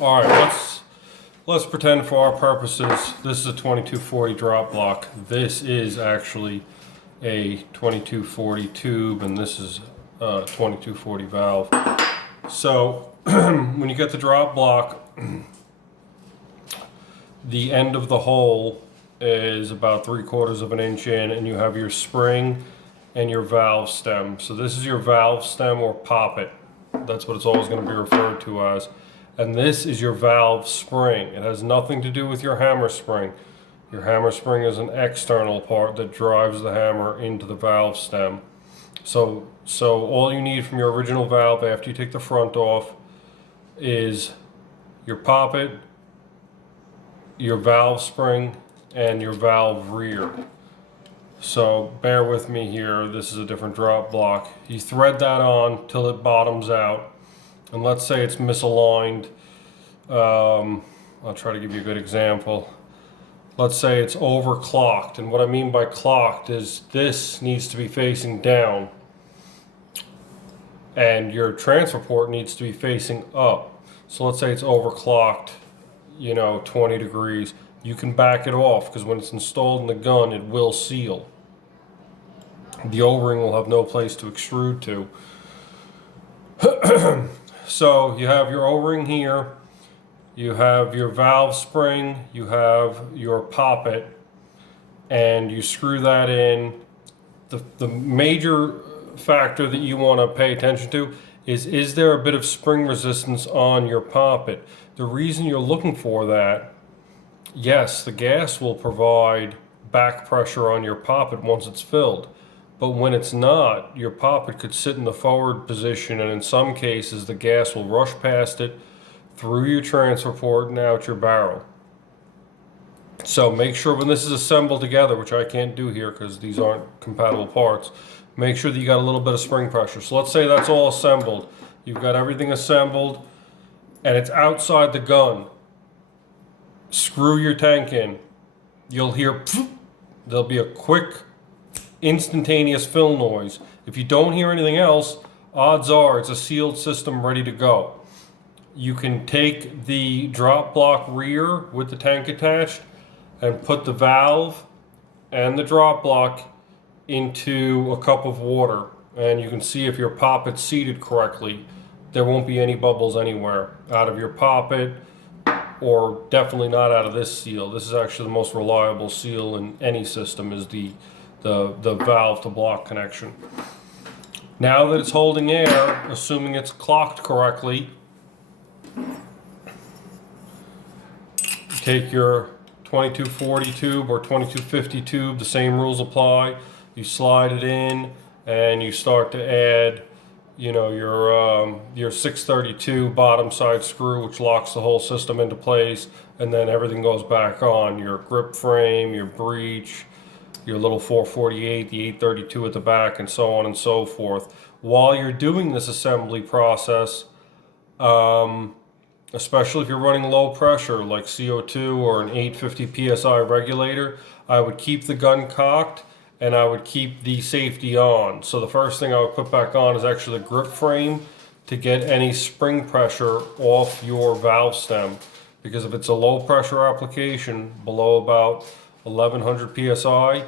All right, let's pretend for our purposes this is a 2240 drop block. This is actually a 2240 tube, and this is a 2240 valve. So when you get the drop block, the end of the hole is about 3/4 of an inch in, and you have your spring and your valve stem. So this is your valve stem, or poppet. That's what it's always going to be referred to as. And this is your valve spring. It has nothing to do with your hammer spring. Your hammer spring is an external part that drives the hammer into the valve stem. So all you need from your original valve after you take the front off is your poppet, your valve spring, and your valve rear. So bear with me here, this is a different drop block. You thread that on till it bottoms out, and let's say it's misaligned. I'll try to give you a good example. Let's say it's overclocked, and what I mean by clocked is this needs to be facing down and your transfer port needs to be facing up. So let's say it's overclocked, 20 degrees. You can back it off because when it's installed in the gun, it will seal. The O-ring will have no place to extrude to. So you have your O-ring here, you have your valve spring, you have your poppet, and you screw that in. The major factor that you want to pay attention to is there a bit of spring resistance on your poppet? The reason you're looking for that, yes, the gas will provide back pressure on your poppet once it's filled. But when it's not, your poppet could sit in the forward position, and in some cases the gas will rush past it through your transfer port and out your barrel. So make sure when this is assembled together, which I can't do here because these aren't compatible parts, make sure that you got a little bit of spring pressure. So let's say that's all assembled. You've got everything assembled and it's outside the gun. Screw your tank in. You'll hear pfft. There'll be a quick instantaneous fill noise. If you don't hear anything else, odds are it's a sealed system ready to go. You can take the drop block rear with the tank attached and put the valve and the drop block into a cup of water, and you can see if your poppet's seated correctly. There won't be any bubbles anywhere out of your poppet, or definitely not out of this seal. This is actually the most reliable seal in any system, is the valve to block connection. Now that it's holding air, assuming it's clocked correctly, take your 2240 tube or 2250 tube, the same rules apply. You slide it in and you start to add, your 632 bottom side screw, which locks the whole system into place, and then everything goes back on. Your grip frame, your breech, your little 448, the 832 at the back, and so on and so forth. While you're doing this assembly process, especially if you're running low pressure like CO2 or an 850 psi regulator, I would keep the gun cocked and I would keep the safety on. So the first thing I would put back on is actually the grip frame to get any spring pressure off your valve stem, because if it's a low pressure application below about 1100 psi,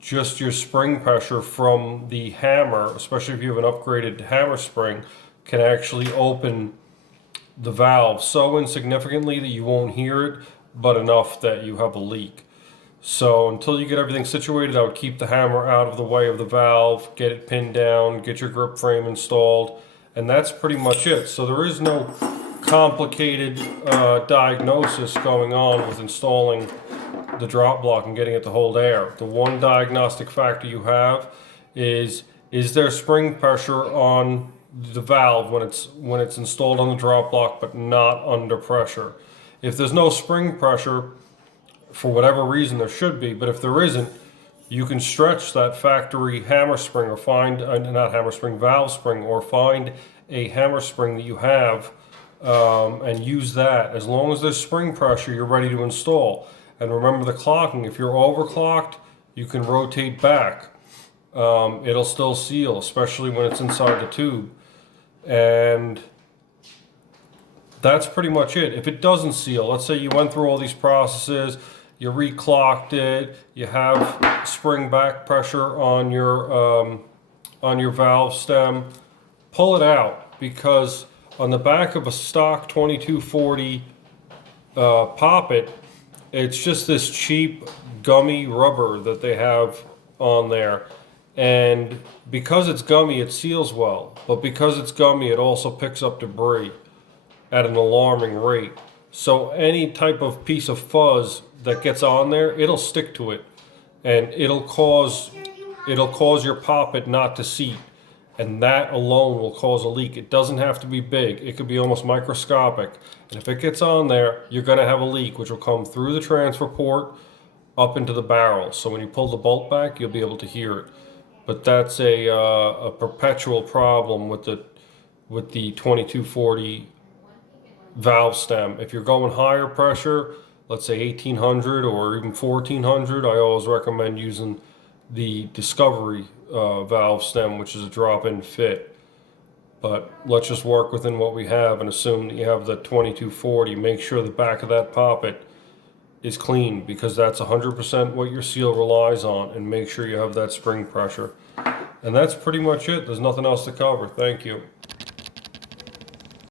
just your spring pressure from the hammer, especially if you have an upgraded hammer spring, can actually open the valve so insignificantly that you won't hear it, but enough that you have a leak. So until you get everything situated, I would keep the hammer out of the way of the valve, get it pinned down, get your grip frame installed, and that's pretty much it. So there is no complicated diagnosis going on with installing the drop block and getting it to hold air. The one diagnostic factor you have is there spring pressure on the valve when it's installed on the drop block but not under pressure. If there's no spring pressure, for whatever reason there should be, but if there isn't, you can stretch that factory hammer spring, or find not hammer spring, valve spring, or find a hammer spring that you have and use that. As long as there's spring pressure, you're ready to install. And remember the clocking. If you're overclocked, you can rotate back. It'll still seal, especially when it's inside the tube. And That's pretty much it. If it doesn't seal, let's say you went through all these processes, you reclocked it, you have spring back pressure on your valve stem, pull it out, because on the back of a stock 2240 poppet, it's just this cheap gummy rubber that they have on there. And because it's gummy, it seals well. But because it's gummy, it also picks up debris at an alarming rate. So any type of piece of fuzz that gets on there, it'll stick to it. And it'll cause your poppet not to seat. And that alone will cause a leak. It doesn't have to be big. It could be almost microscopic. And if it gets on there, you're going to have a leak, which will come through the transfer port up into the barrel. So when you pull the bolt back, you'll be able to hear it. But that's a perpetual problem with the 2240 valve stem. If you're going higher pressure, let's say 1800 or even 1400, I always recommend using the Discovery valve stem, which is a drop-in fit. But let's just work within what we have and assume that you have the 2240. Make sure the back of that poppet is clean, because that's 100% what your seal relies on, and make sure you have that spring pressure. And that's pretty much it. There's nothing else to cover. Thank you.